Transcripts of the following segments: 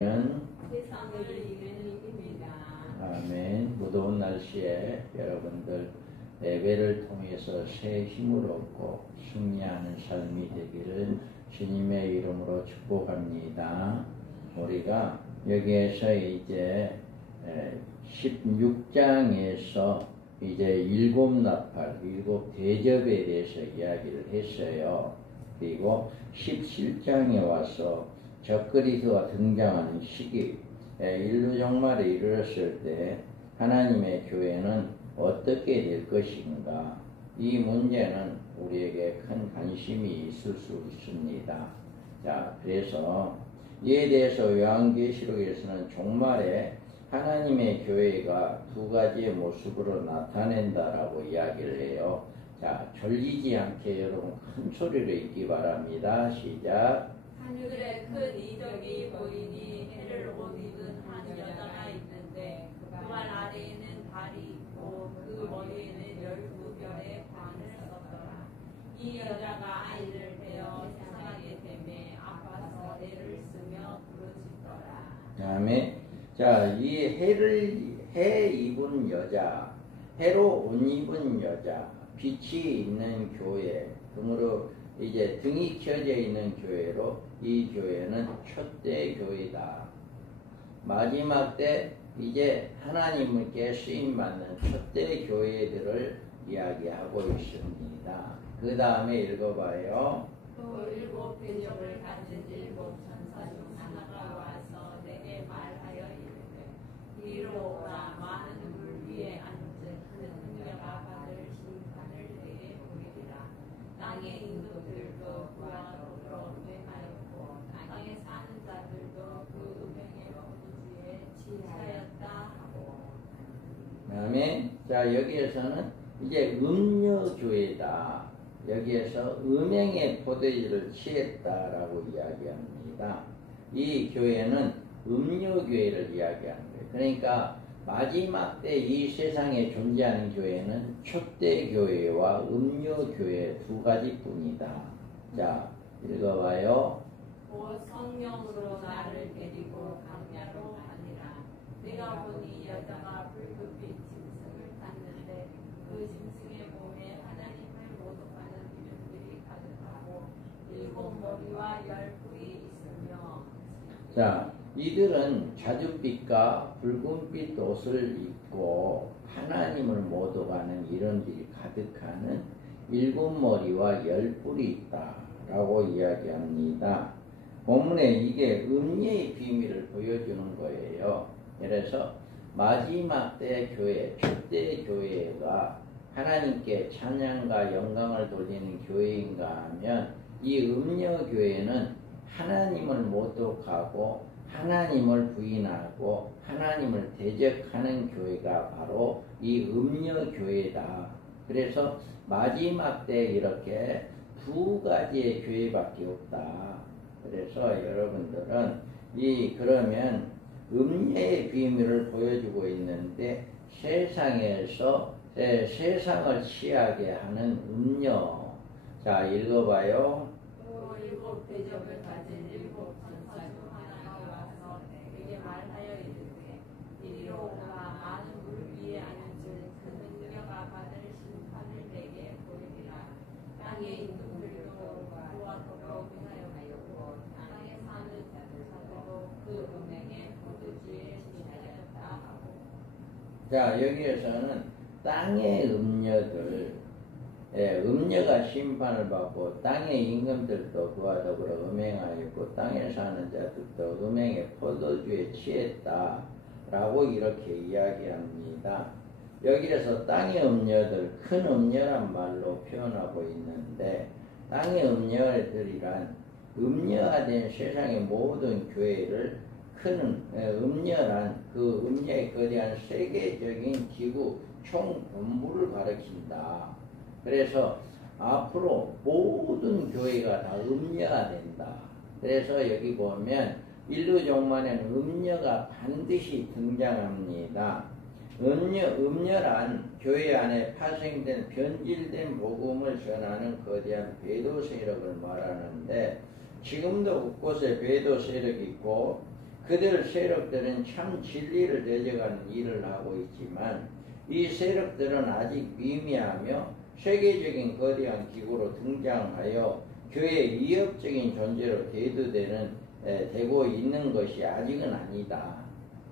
세상을 이기는 힘이다. 아멘. 무더운 날씨에 여러분들 예배를 통해서 새 힘을 얻고 승리하는 삶이 되기를 주님의 이름으로 축복합니다. 우리가 여기에서 이제 16장에서 이제 일곱 나팔, 일곱 대접에 대해서 이야기를 했어요. 그리고 17장에 와서 적그리스도가 등장하는 시기, 인류 종말에 이르렀을 때 하나님의 교회는 어떻게 될 것인가? 이 문제는 우리에게 큰 관심이 있을 수 있습니다. 자, 그래서 이에 대해서 요한계시록에서는 종말에 하나님의 교회가 두 가지의 모습으로 나타낸다라고 이야기를 해요. 자, 졸리지 않게 여러분 큰 소리로 읽기 바랍니다. 시작. 하늘에 큰 이적이 보이니 해를 옷 입은 한 여자가 있는데 그 발 아래에는 달이 있고 그 머리에는 12별의 관을 썼더라. 이 여자가 아이를 베어 세상에 대매 아파서 애를 쓰며 부르짖더라. 아멘. 자, 이 해 입은 여자, 해로 옷 입은 여자, 빛이 있는 교회 등으로 이제 등이 켜져 있는 교회로 이 교회는 초대 교회다. 마지막 때 이제 하나님께 쓰임받는 초대 교회들을 이야기하고 있습니다. 그 다음에 읽어봐요. 또 일곱 대접을 가진 일곱 천사 중 하나가 와서 내게 말하여 이르되 이리로 오라. 많은 물 위에 앉은 능력아 받을 심판을 내게 보이리라. 땅의 인도들도 구하도록 맹하였고 땅에 사는 자들도 그 음행의 범주에 취하였다 하고. 아멘. 자, 여기에서는 이제 음료교회다. 여기에서 음행의 포도주를 취했다라고 이야기합니다. 이 교회는 음료교회를 이야기하는 거예요. 그러니까 마지막 때 이 세상에 존재하는 교회는 촛대교회와 음료교회 두 가지뿐이다. 자, 읽어봐요. 곧 성령으로 나를 데리고 광야로 가니라. 내가 보니 여자가 붉은빛 짐승을 탔는데 그 짐승의 몸에 하나님을 모독하는 이름들이 가득하고 일곱 머리와 열 뿔이 있으며. 자, 이들은 자줏빛과 붉은빛 옷을 입고 하나님을 모독하는 이름들이 가득하는 일곱 머리와 열 뿔이 있다라고 이야기합니다. 본문에 이게 음료의 비밀을 보여주는 거예요. 그래서 마지막 때 교회, 초대 교회가 하나님께 찬양과 영광을 돌리는 교회인가 하면 이 음료 교회는 하나님을 모독하고 하나님을 부인하고 하나님을 대적하는 교회가 바로 이 음료 교회다. 그래서 마지막 때 이렇게 두 가지의 교회밖에 없다. 그래서 여러분들은 그러면 음료의 비밀을 보여주고 있는데 세상에서 세상을 취하게 하는 음료. 자, 읽어봐요. 또 일곱 대접을 가진 일곱 천사 중 하나가 와서 내게 말하여 이르되 이리로 오라. 많은 물 위에 앉은 그 능력아 받을 심판을 내게 보이리라. 땅의 인도들도 구하도록 맹하였고 땅에 사는 자들도 그 음행의 포도주에 취하였다 하고. 자, 여기에서는 땅의 음녀들, 음녀가 심판을 받고 땅의 임금들도 그와 더불어 음행하였고 땅에 사는 자들도 음행의 포도주에 취했다라고 이렇게 이야기합니다. 여기에서 땅의 음녀들, 큰 음녀란 말로 표현하고 있는데 땅의 음녀들이란 음녀화된 세상의 모든 교회를 큰 음녀란 그 음녀의 거대한 세계적인 기구 총본부를 가리킨다. 그래서 앞으로 모든 교회가 다 음녀가 된다. 그래서 여기 보면 인류 종말에는 음녀가 반드시 등장합니다. 음녀란 교회 안에 파생된 변질된 복음을 전하는 거대한 배도 세력을 말하는데 지금도 곳곳에 배도 세력이 있고 그들 세력들은 참 진리를 대적하는 일을 하고 있지만 이 세력들은 아직 미미하며 세계적인 거대한 기구로 등장하여 교회의 위협적인 존재로 되고 있는 것이 아직은 아니다.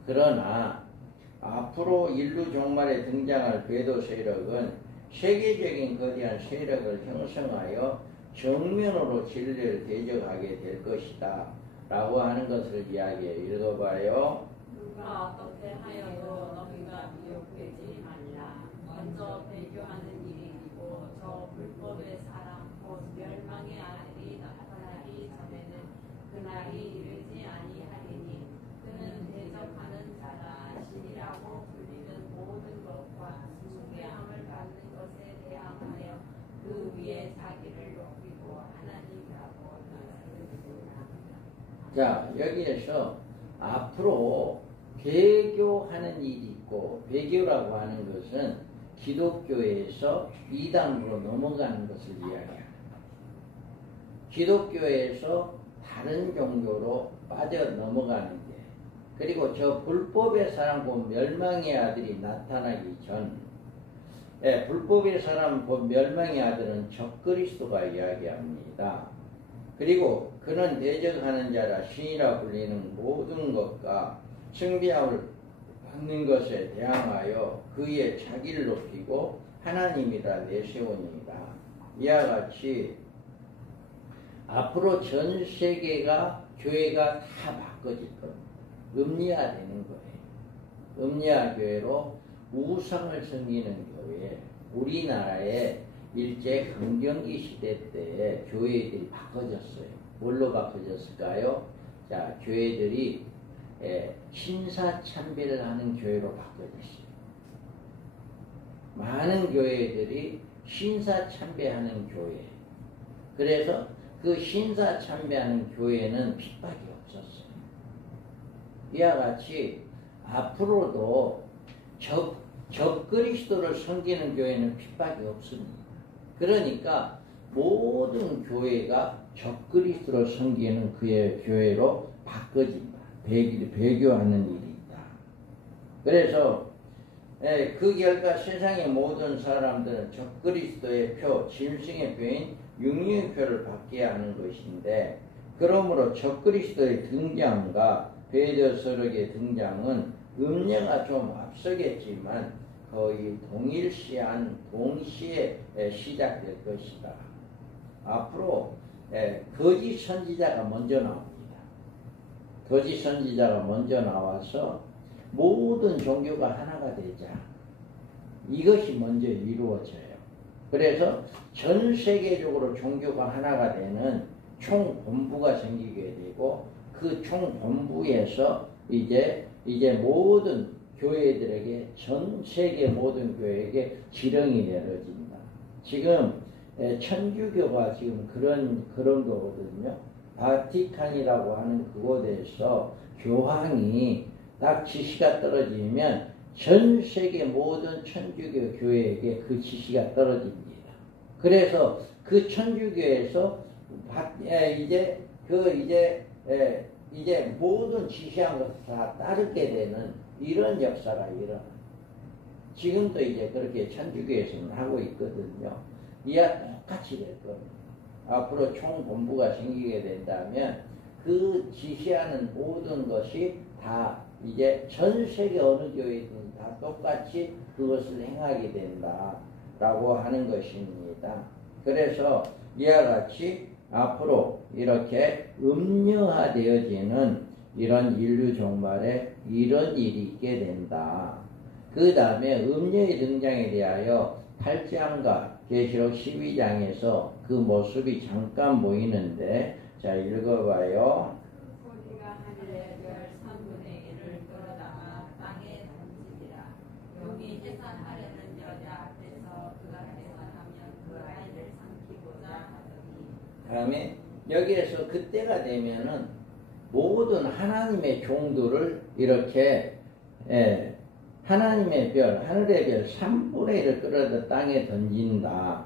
그러나 앞으로 인류 종말에 등장할 궤도 세력은 세계적인 거대한 세력을 형성하여 정면으로 진리를 대적하게 될 것이다 라고 하는 것을 이야기해 읽어봐요. 누가 어떻게 하여도 너희가 미혹되지 말라. 먼저 배교하는 일이고 저 불법의 사람 곧 멸망의 아들이 나타나기 전에는 그날이 이르지 아니하리니 그는 대적하는 자라. 신이라고 불리는 모든 것과 숭배함을 받는 것에 대항하여 그 위에 자기를 높이고 하나님이라고 나서는구나. 자, 여기에서 앞으로 배교하는 일이 있고, 배교라고 하는 것은 기독교에서 이단으로 넘어가는 것을 이야기합니다. 기독교에서 다른 종교로 빠져 넘어가는 게, 그리고 저 불법의 사람 곧 멸망의 아들이 나타나기 전, 불법의 사람 곧 멸망의 아들은 적그리스도가 이야기합니다. 그리고 그는 대적하는 자라 신이라 불리는 모든 것과 숭배함을 받는 것에 대항하여 그의 자기를 높이고 하나님이라 내세우니라. 이와 같이 앞으로 전 세계가 교회가 다 바꿔질 겁니다. 음리화되는 거예요. 음리화 교회로 우상을 섬기는 교회. 우리나라에 일제 강점기 시대 때 교회들이 바꿔졌어요. 뭘로 바꿔졌을까요? 자, 교회들이 신사참배를 하는 교회로 바꿔졌어요. 많은 교회들이 신사참배하는 교회. 그래서 그 신사참배하는 교회는 핍박이 없었어요. 이와 같이 앞으로도 적그리스도를 섬기는 교회는 핍박이 없습니다. 그러니까 모든 교회가 적그리스도를 섬기는 그의 교회로 바꿔진다. 배교하는 일이 있다. 그래서 그 결과 세상의 모든 사람들은 적그리스도의 표, 짐승의 표인 육류의 표를 받게 하는 것인데, 그러므로 적그리스도의 등장과 베드로 서력의 등장은 음녀가 좀 앞서겠지만 거의 동시에 시작될 것이다. 앞으로 거짓 선지자가 먼저 나옵니다. 거짓 선지자가 먼저 나와서 모든 종교가 하나가 되자. 이것이 먼저 이루어져요. 그래서 전 세계적으로 종교가 하나가 되는 총본부가 생기게 되고, 그 총본부에서 이제 모든 교회들에게, 전 세계 모든 교회에게 지령이 내려진다. 지금 천주교가 지금 그런 거거든요. 바티칸이라고 하는 그곳에서 교황이 딱 지시가 떨어지면 전 세계 모든 천주교 교회에게 그 지시가 떨어집니다. 그래서 그 천주교에서 이제 모든 지시한 것을 다 따르게 되는 이런 역사가 일어나. 지금도 이제 그렇게 천주교에서는 하고 있거든요. 이와 똑같이 될 겁니다. 앞으로 총본부가 생기게 된다면 그 지시하는 모든 것이 다 이제 전 세계 어느 교회든 다 똑같이 그것을 행하게 된다라고 하는 것입니다. 그래서 이와 같이 앞으로 이렇게 음료화되어지는 이런 인류 종말에 이런 일이 있게 된다. 그 다음에 음료의 등장에 대하여 8장과 계시록 12장에서 그 모습이 잠깐 보이는데, 자, 읽어봐요. 소리가 하늘의 별 3분의 1을 끌어다가 땅에 던지리라. 용이 해산하려는 여자 앞에서 그가 해산하면 그 아이를 삼키고자 하더니. 다음에 여기에서 그때가 되면은 모든 하나님의 종들을 이렇게 하나님의 별, 하늘의 별 3분의 1을 끌어다 땅에 던진다.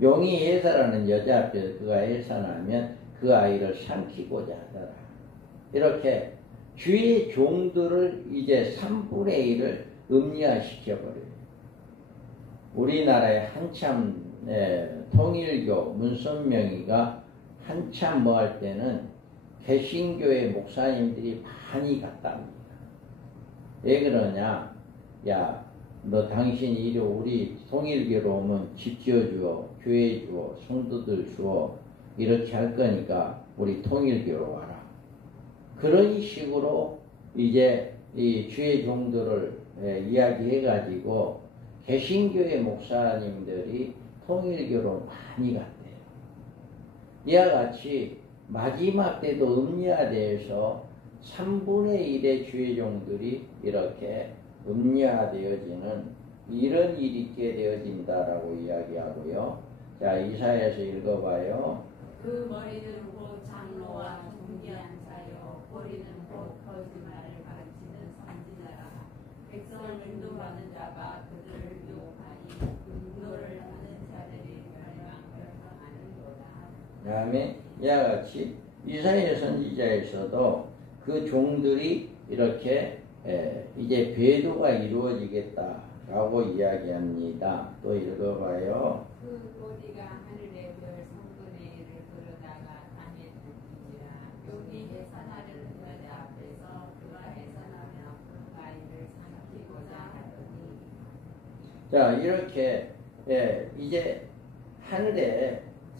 용이 해산하는 여자 앞에서 그가 해산하면 그 아이를 삼키고자 하더라. 이렇게 주의 종들을 이제 3분의 1을 음리화시켜버려요. 우리나라의 한참 통일교 문선명이가 한참 뭐 할 때는 개신교의 목사님들이 많이 갔답니다. 왜 그러냐? 야, 너 당신 이리 우리 통일교로 오면 집 지어주어, 교회 주어, 성도들 주어 이렇게 할 거니까 우리 통일교로 와라. 그런 식으로 이제 이 주의 종들을 이야기해가지고 개신교의 목사님들이 통일교로 많이 갔대요. 이와 같이 마지막 때도 음리화되어서 3분의 1의 주의 종들이 이렇게 음리화되어지는 이런 일이 있게 되어진다라고 이야기하고요. 자, 이사야서 읽어봐요. 그 머리는 곧 장로와 존귀한 자요 꼬리는 곧 거짓말을 가르치는 선지자라. 백성을 인도하는 자가 그들을 유혹하니 인도를 하는 자들이 멸망하는도다. 그 다음에 이와 같이 이사야 선지자에서도 그 종들이 이렇게 이제 배도가 이루어지겠다라고 이야기합니다. 또 읽어봐요. 그 꼬리가 하늘의 별 3분의 1을 그러다가 땅에 던지지라. 여기 해산하려는 여자 앞에서 그가 해산하며 그 아이를 삼키고자 하더니. 자, 이렇게 이제 하늘에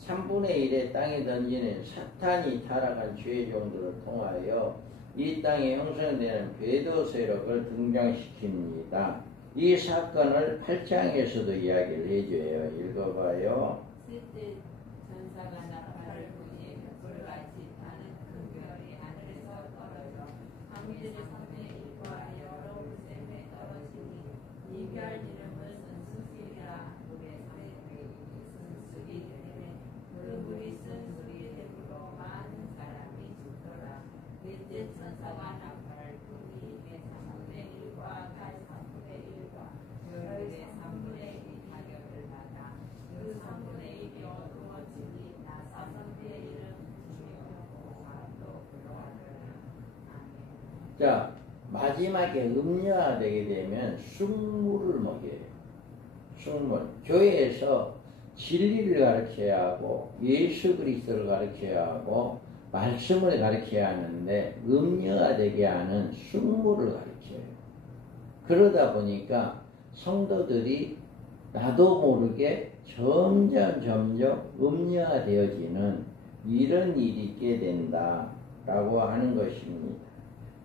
3분의 1의 땅에 던지는 사탄이 타락한 죄의 종들을 통하여 이 땅에 형성되는 배도 세력을 등장시킵니다. 이 사건을 8장에서도 이야기를 해줘요. 읽어봐요. 셋째 전사가 나팔을 부니 불같이 타는 큰 별이 하늘에서 떨어져 항일의 3분의 1과 여러 셈에 떨어지니 이 별 이름은 선수기라. 물의 3분의 1이 선수기 되매 그 물이 선수기 됨으로 많은 사람이 죽더라. 넷째 천사가 나팔을 부니 내 3분의 1과 달 3분의 1과 별의 3분의 1이 타격을 받아 그 3분의 1이 어두워지니 나 3분의 1은 죽임하고 사람도 불러하더라. 아멘. 자, 마지막에 음료화되게 되면 쑥물을 먹여요. 쑥물. 교회에서 진리를 가르쳐야 하고 예수 그리스도를 가르쳐야 하고 말씀을 가르쳐야 하는데 음료화되게 하는 쑥물을 가르쳐요. 그러다 보니까 성도들이 나도 모르게 점점 음료화되어지는 이런 일이 있게 된다라고 하는 것입니다.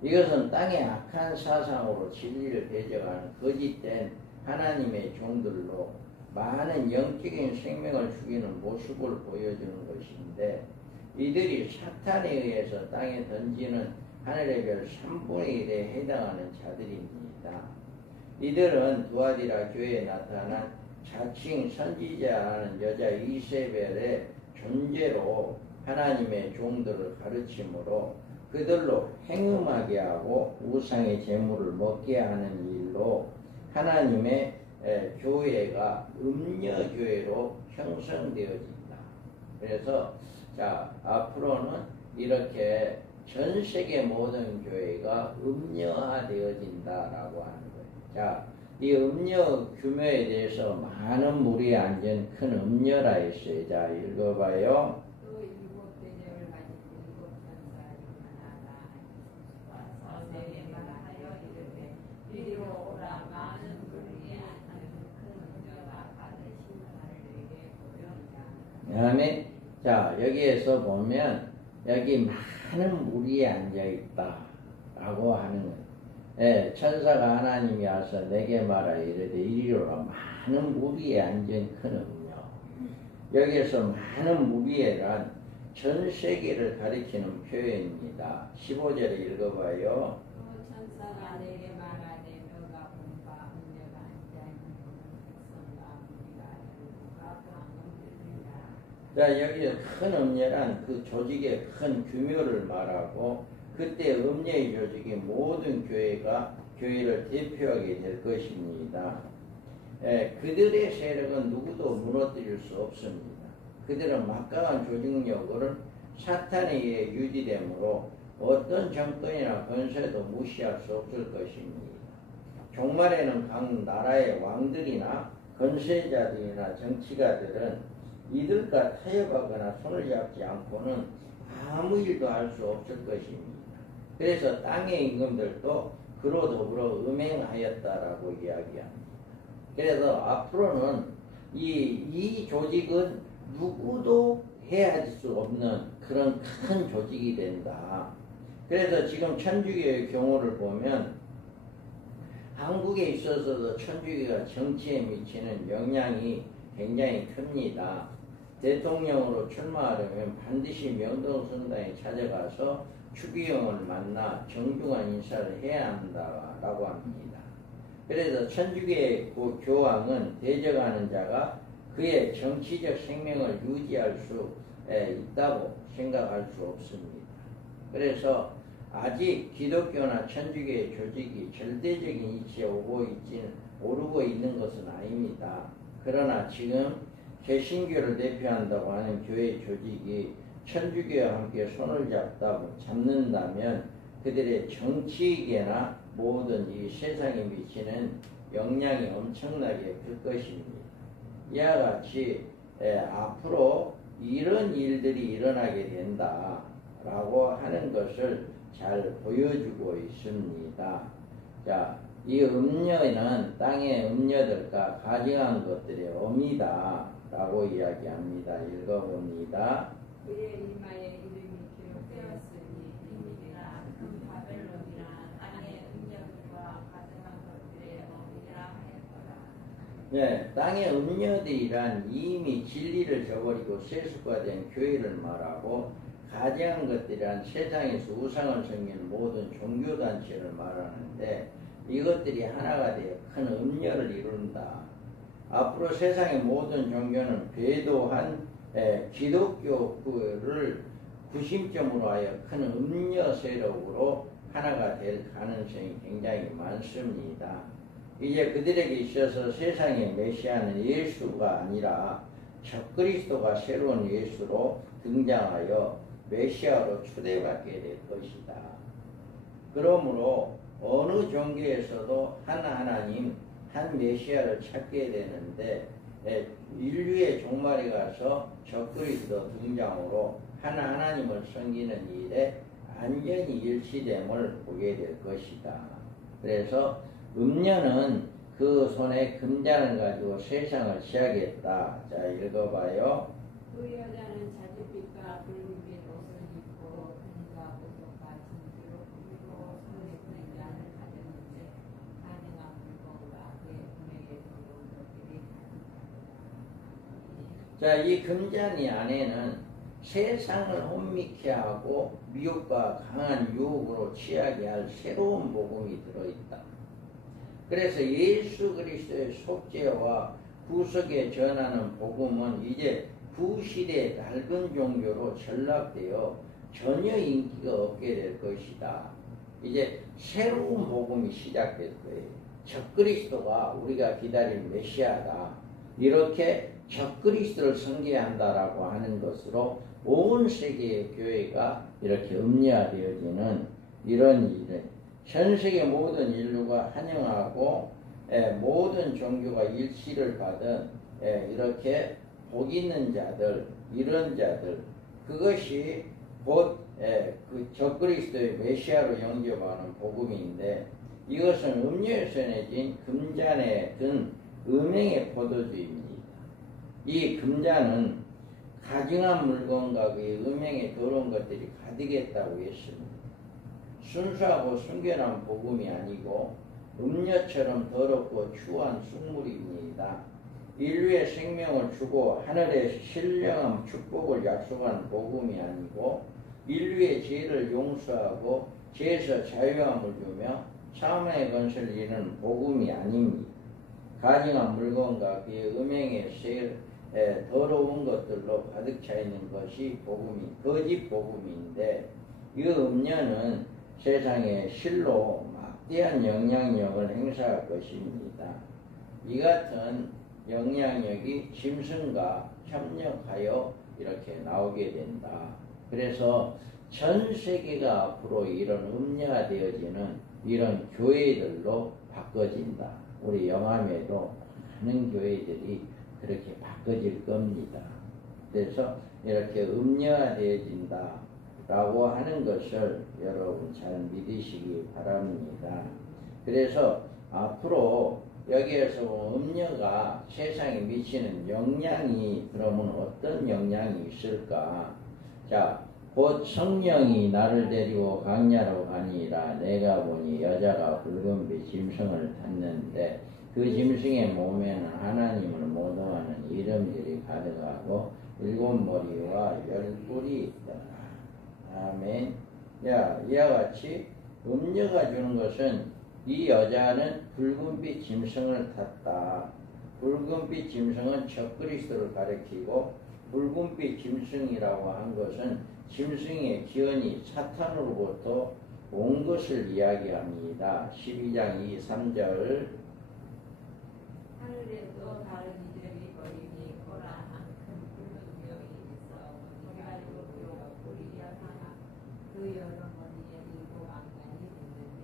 이것은 땅의 악한 사상으로 진리를 배제하는 거짓된 하나님의 종들로 많은 영적인 생명을 죽이는 모습을 보여주는 것인데 이들이 사탄에 의해서 땅에 던지는 하늘의 별 3분의 1에 해당하는 자들입니다. 이들은 두아디라 교회에 나타난 자칭 선지자라는 여자 이세벨의 존재로 하나님의 종들을 가르치므로 그들로 행음하게 하고 우상의 제물을 먹게 하는 일로 하나님의 교회가 음녀교회로 형성되어진다. 그래서 자, 앞으로는 이렇게 전 세계 모든 교회가 음녀화되어진다라고 하는 거예요. 자, 이 음녀 규모에 대해서 많은 무리에 앉은 큰 음녀라 했어요. 자, 읽어봐요. 또 일곱 대접을 가진 일곱 천사 중 하나가 와서 내게 말하여 이르되 이리로 오라. 많은 물이 앉는 큰 음녀가 받으신 나를 내게 보여주라. 그 다음에 자, 여기에서 보면 여기 많은 무리에 앉아있다 라고 하는 거예요. 천사가 하나님이 와서 내게 말하 이르되 이리로라. 많은 무리에 앉은 큰 음녀. 여기에서 많은 무리에란 전 세계를 가리키는 표현입니다. 15절에 읽어봐요. 또 천사가 내게 말하되 너가 본바 음녀가 앉아있는 백성과 무리가 누가 방언 들리라. 자, 여기 큰 음녀란 그 조직의 큰 규모를 말하고 그때 음녀의 조직이 모든 교회를 대표하게 될 것입니다. 그들의 세력은 누구도 무너뜨릴 수 없습니다. 그들은 막강한 조직력으로 사탄에 의해 유지되므로 어떤 정권이나 권세도 무시할 수 없을 것입니다. 종말에는 각 나라의 왕들이나 권세자들이나 정치가들은 이들과 타협하거나 손을 잡지 않고는 아무 일도 할 수 없을 것입니다. 그래서 땅의 임금들도 그로 더불어 음행하였다라고 이야기합니다. 그래서 앞으로는 이 조직은 누구도 헤아릴 수 없는 그런 큰 조직이 된다. 그래서 지금 천주교의 경우를 보면 한국에 있어서도 천주교가 정치에 미치는 영향이 굉장히 큽니다. 대통령으로 출마하려면 반드시 명동성당에 찾아가서 추기경을 만나 정중한 인사를 해야 한다라고 합니다. 그래서 천주교의 교황은 대적하는 자가 그의 정치적 생명을 유지할 수 있다고 생각할 수 없습니다. 그래서 아직 기독교나 천주교의 조직이 절대적인 위치에 오르고 있는 것은 아닙니다. 그러나 지금 개신교를 대표한다고 하는 교회 조직이 천주교와 함께 손을 잡는다면 그들의 정치계나 모든 이 세상에 미치는 영향이 엄청나게 클 것입니다. 이와 같이 앞으로 이런 일들이 일어나게 된다라고 하는 것을 잘 보여주고 있습니다. 자, 이 음녀는 땅의 음녀들과 가증한 것들의 어미다라고 이야기합니다. 읽어봅니다. 그의 이마에 이름이 기록되었으니 이민이라 큰 바벨론이라 땅의 음녀들과 가증한 것들의 어미라 하였더라. 네, 땅의 음녀들이란 이미 진리를 저버리고 세속화된 교회를 말하고 가증한 것들이란 세상에서 우상을 섬기는 모든 종교단체를 말하는데 이것들이 하나가 되어 큰 음녀를 이룬다. 앞으로 세상의 모든 종교는 배도한 기독교를 구심점으로 하여 큰 음녀 세력으로 하나가 될 가능성이 굉장히 많습니다. 이제 그들에게 있어서 세상의 메시아는 예수가 아니라 적그리스도가 새로운 예수로 등장하여 메시아로 초대받게 될 것이다. 그러므로 어느 종교에서도 한 하나님, 한 메시아를 찾게 되는데 인류의 종말에 가서 적그리스도 등장으로 한 하나님을 섬기는 일에 완전히 일치됨을 보게 될 것이다. 그래서 음녀는 그 손에 금잔을 가지고 세상을 취하겠다. 자, 읽어봐요. 그 여자는 자줏빛과 붉은빛 옷을 입고 금과 보석과 진주로 꾸미고 손에 금잔을 가졌는데 가증한 물건과 그의 금액에 들어온 것들이 가득하더라. 자, 이 금잔이 안에는 세상을 혼미케 하고 미혹과 강한 유혹으로 취하게 할 새로운 복음이 들어있다. 그래서 예수 그리스도의 속죄와 구속에 전하는 복음은 이제 구시대의 낡은 종교로 전락되어 전혀 인기가 없게 될 것이다. 이제 새로운 복음이 시작될 거예요. 적그리스도가 우리가 기다린 메시아다. 이렇게 적그리스도를 선교한다라고 하는 것으로 온 세계의 교회가 이렇게 음녀되어지는 이런 일을 전 세계 모든 인류가 환영하고 모든 종교가 일치를 받은 이렇게 복 있는 자들, 이런 자들, 그것이 곧 그 적그리스도의 메시아로 영접하는 복음인데 이것은 음료에서 내진 금잔에 든 음행의 포도주입니다. 이 금잔은 가증한 물건과 그의 음행에 더러운 것들이 가득했다고 했습니다. 순수하고 순결한 복음이 아니고 음료처럼 더럽고 추한 숭물입니다. 인류의 생명을 주고 하늘의 신령한 축복을 약속한 복음이 아니고 인류의 죄를 용서하고 죄에서 자유함을 주며 사망의 권세를 이루는 복음이 아닙니다. 가증한 물건과 그의 음행의 더러운 것들로 가득 차 있는 것이 거짓 복음인데 이 음녀는 세상에 실로 막대한 영향력을 행사할 것입니다. 이 같은 영향력이 짐승과 협력하여 이렇게 나오게 된다. 그래서 전 세계가 앞으로 이런 음녀화되어지는 이런 교회들로 바꿔진다. 우리 영암에도 많은 교회들이 그렇게 바꿔질 겁니다. 그래서 이렇게 음녀화되어진다 라고 하는 것을 여러분 잘 믿으시기 바랍니다. 그래서 앞으로 여기에서 음녀가 세상에 미치는 영향이 그러면 어떤 영향이 있을까? 자, 곧 성령이 나를 데리고 광야로 가니라. 내가 보니 여자가 붉은빛 짐승을 탔는데 그 짐승의 몸에는 하나님을 모독하는 이름들이 가득하고 7머리와 10뿔이 있더라. 아멘. 야, 이와 같이 음녀가 주는 것은 이 여자는 붉은빛 짐승을 탔다. 붉은빛 짐승은 적그리스도를 가리키고 붉은빛 짐승이라고 한 것은 짐승의 기원이 사탄으로부터 온 것을 이야기합니다. 12장 2, 3절 하늘에도 다른 이들이 거리니 보라 큰 붉은 병이 있어 가지고 우리가 하나 그 여러 머리에 일곱 왕관이 있는데.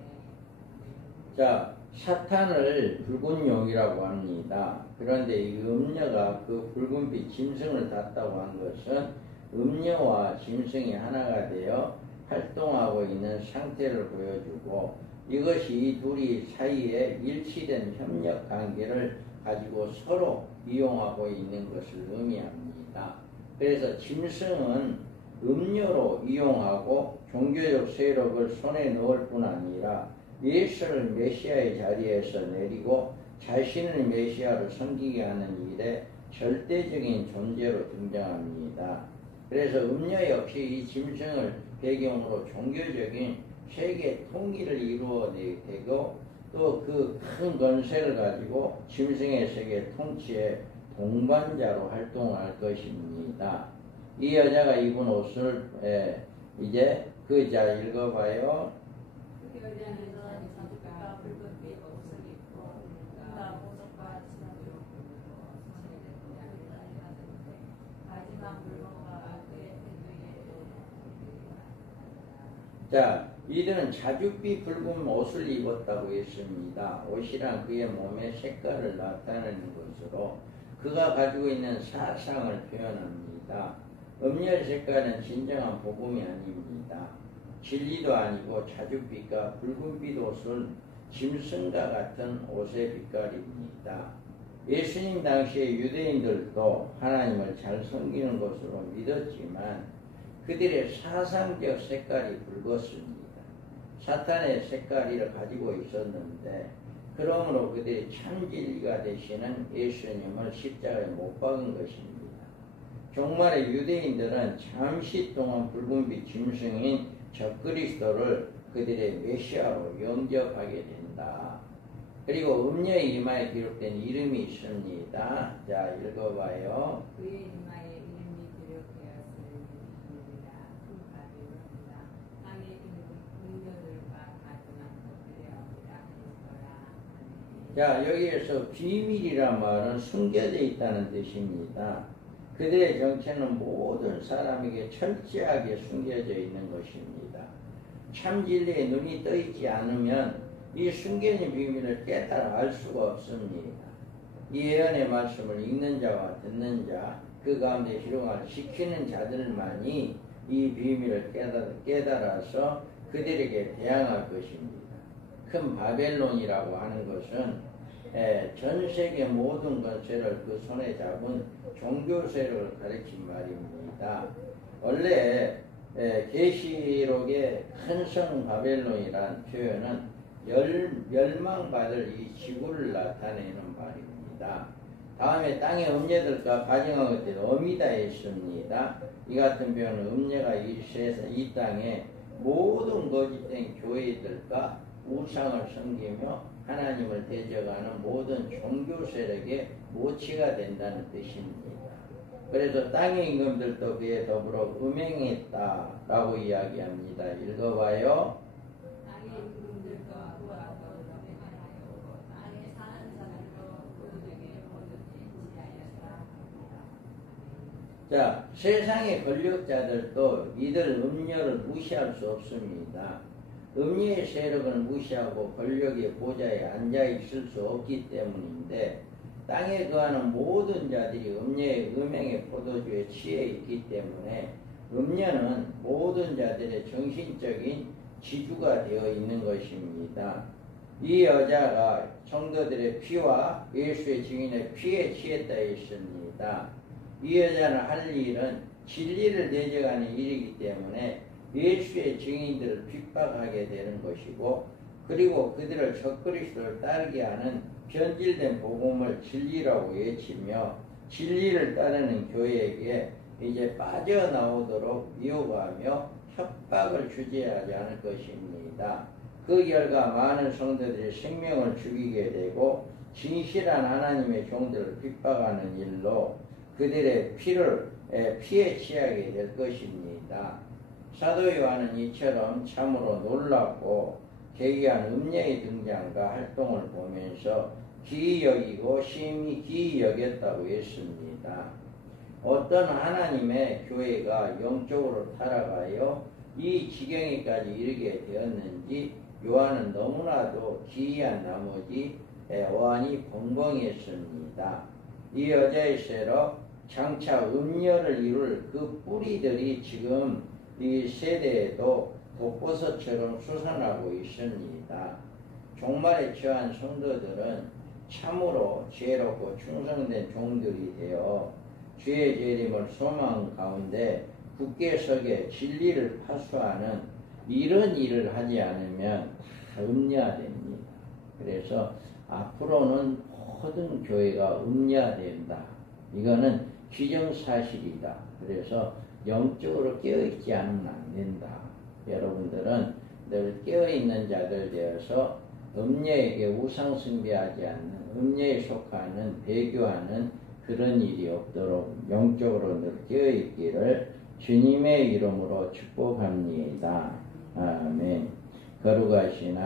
자, 사탄을 붉은 용이라고 합니다. 그런데 이 음녀가 그 붉은빛 짐승을 탔다고 한 것은 음녀와 짐승이 하나가 되어 활동하고 있는 상태를 보여주고 이것이 이 둘이 사이에 일치된 협력 관계를 가지고 서로 이용하고 있는 것을 의미합니다. 그래서 짐승은 음료로 이용하고 종교적 세력을 손에 넣을 뿐 아니라 예수를 메시아의 자리에서 내리고 자신을 메시아로 섬기게 하는 일에 절대적인 존재로 등장합니다. 그래서 음녀 역시 이 짐승을 배경으로 종교적인 세계 통일을 이루어내고 또 그 큰 권세를 가지고 짐승의 세계 통치의 동반자로 활동할 것입니다. 이 여자가 입은 옷을 이제 그 자 읽어봐요. 그 여자는 자주가 붉은빛 옷을 입고 나 보석과 진주로 굴고 손에 양을 하는데 마지막 물건과 그의 태도에. 자, 이들은 자줏빛 붉은 옷을 입었다고 했습니다. 옷이란 그의 몸의 색깔을 나타내는 것으로 그가 가지고 있는 사상을 표현합니다. 음녀의 색깔은 진정한 복음이 아닙니다. 진리도 아니고 자줏빛과 붉은빛 옷은 짐승과 같은 옷의 빛깔입니다. 예수님 당시의 유대인들도 하나님을 잘 섬기는 것으로 믿었지만 그들의 사상적 색깔이 붉었습니다. 사탄의 색깔을 가지고 있었는데 그러므로 그들이 참 진리가 되시는 예수님을 십자가에 못 박은 것입니다. 종말의 유대인들은 잠시 동안 붉은빛 짐승인 적그리스도를 그들의 메시아로 영접하게 된다. 그리고 음녀의 이마에 기록된 이름이 있습니다. 자, 읽어봐요. 그의 이마에 이름이 기록되었으리라. 큰 바벨론이라 땅에 있는 음녀들과 가증한 것들의 어디라 하였더라. 자, 여기에서 비밀이란 말은 숨겨져 있다는 뜻입니다. 그들의 정체는 모든 사람에게 철저하게 숨겨져 있는 것입니다. 참 진리에 눈이 떠 있지 않으면 이 숨겨진 비밀을 깨달아 알 수가 없습니다. 이 예언의 말씀을 읽는 자와 듣는 자, 그 가운데 실용을 시키는 자들만이 이 비밀을 깨달아서 그들에게 대항할 것입니다. 큰 바벨론이라고 하는 것은 전 세계 모든 권세를 그 손에 잡은 종교 세력을 가리킨 말입니다. 원래 계시록의 큰 성 바벨론이란 표현은 멸망받을 이 지구를 나타내는 말입니다. 다음에 땅의 음녀들과 가정한 것들이 어미다 했습니다. 이 같은 표현은 음녀가 이 땅에 모든 거짓된 교회들과 우상을 섬기며 하나님을 대적하는 모든 종교 세력의 모치가 된다는 뜻입니다. 그래서 땅의 임금들도 그에 더불어 음행했다라고 이야기합니다. 읽어봐요. 땅의 임금들과 그와 더불어 음행하였고 땅에 사는 자들도 그 중에 모든 지하였다. 자, 세상의 권력자들도 이들 음녀를 무시할 수 없습니다. 음녀의 세력을 무시하고 권력의 보좌에 앉아 있을 수 없기 때문인데, 땅에 거하는 모든 자들이 음녀의 음행의 포도주에 취해 있기 때문에 음녀는 모든 자들의 정신적인 지주가 되어 있는 것입니다. 이 여자가 성도들의 피와 예수의 증인의 피에 취했다 했습니다. 이 여자는 할 일은 진리를 대적하는 일이기 때문에 예수의 증인들을 핍박하게 되는 것이고, 그리고 그들을 적그리스도를 따르게 하는 변질된 복음을 진리라고 외치며 진리를 따르는 교회에게 이제 빠져나오도록 미혹하며 협박을 주재하지 않을 것입니다. 그 결과 많은 성도들이 생명을 죽이게 되고 진실한 하나님의 종들을 핍박하는 일로 그들의 피에 취하게 될 것입니다. 사도 요한은 이처럼 참으로 놀랍고 괴이한 음녀의 등장과 활동을 보면서 기이 여기고 심히 기이 여겼다고 했습니다. 어떤 하나님의 교회가 영적으로 타락하여 이 지경에까지 이르게 되었는지 요한은 너무나도 기이한 나머지 완이 벙벙했습니다. 이 여자의 쇠로 장차 음녀를 이룰 그 뿌리들이 지금 이 세대에도 독버섯처럼 솟아나고 있습니다. 종말에 처한 성도들은 참으로 지혜롭고 충성된 종들이 되어 주의 재림을 소망 가운데 굳게 서게 진리를 파수하는 이런 일을 하지 않으면 다 음녀됩니다. 그래서 앞으로는 모든 교회가 음녀된다. 이거는 기정사실이다. 그래서 영적으로 깨어있지 않으면 안 된다. 여러분들은 늘 깨어있는 자들 되어서 음녀에게 우상숭배하지 않는, 음녀에 속하는, 배교하는 그런 일이 없도록 영적으로 늘 깨어있기를 주님의 이름으로 축복합니다. 아멘. 거룩하신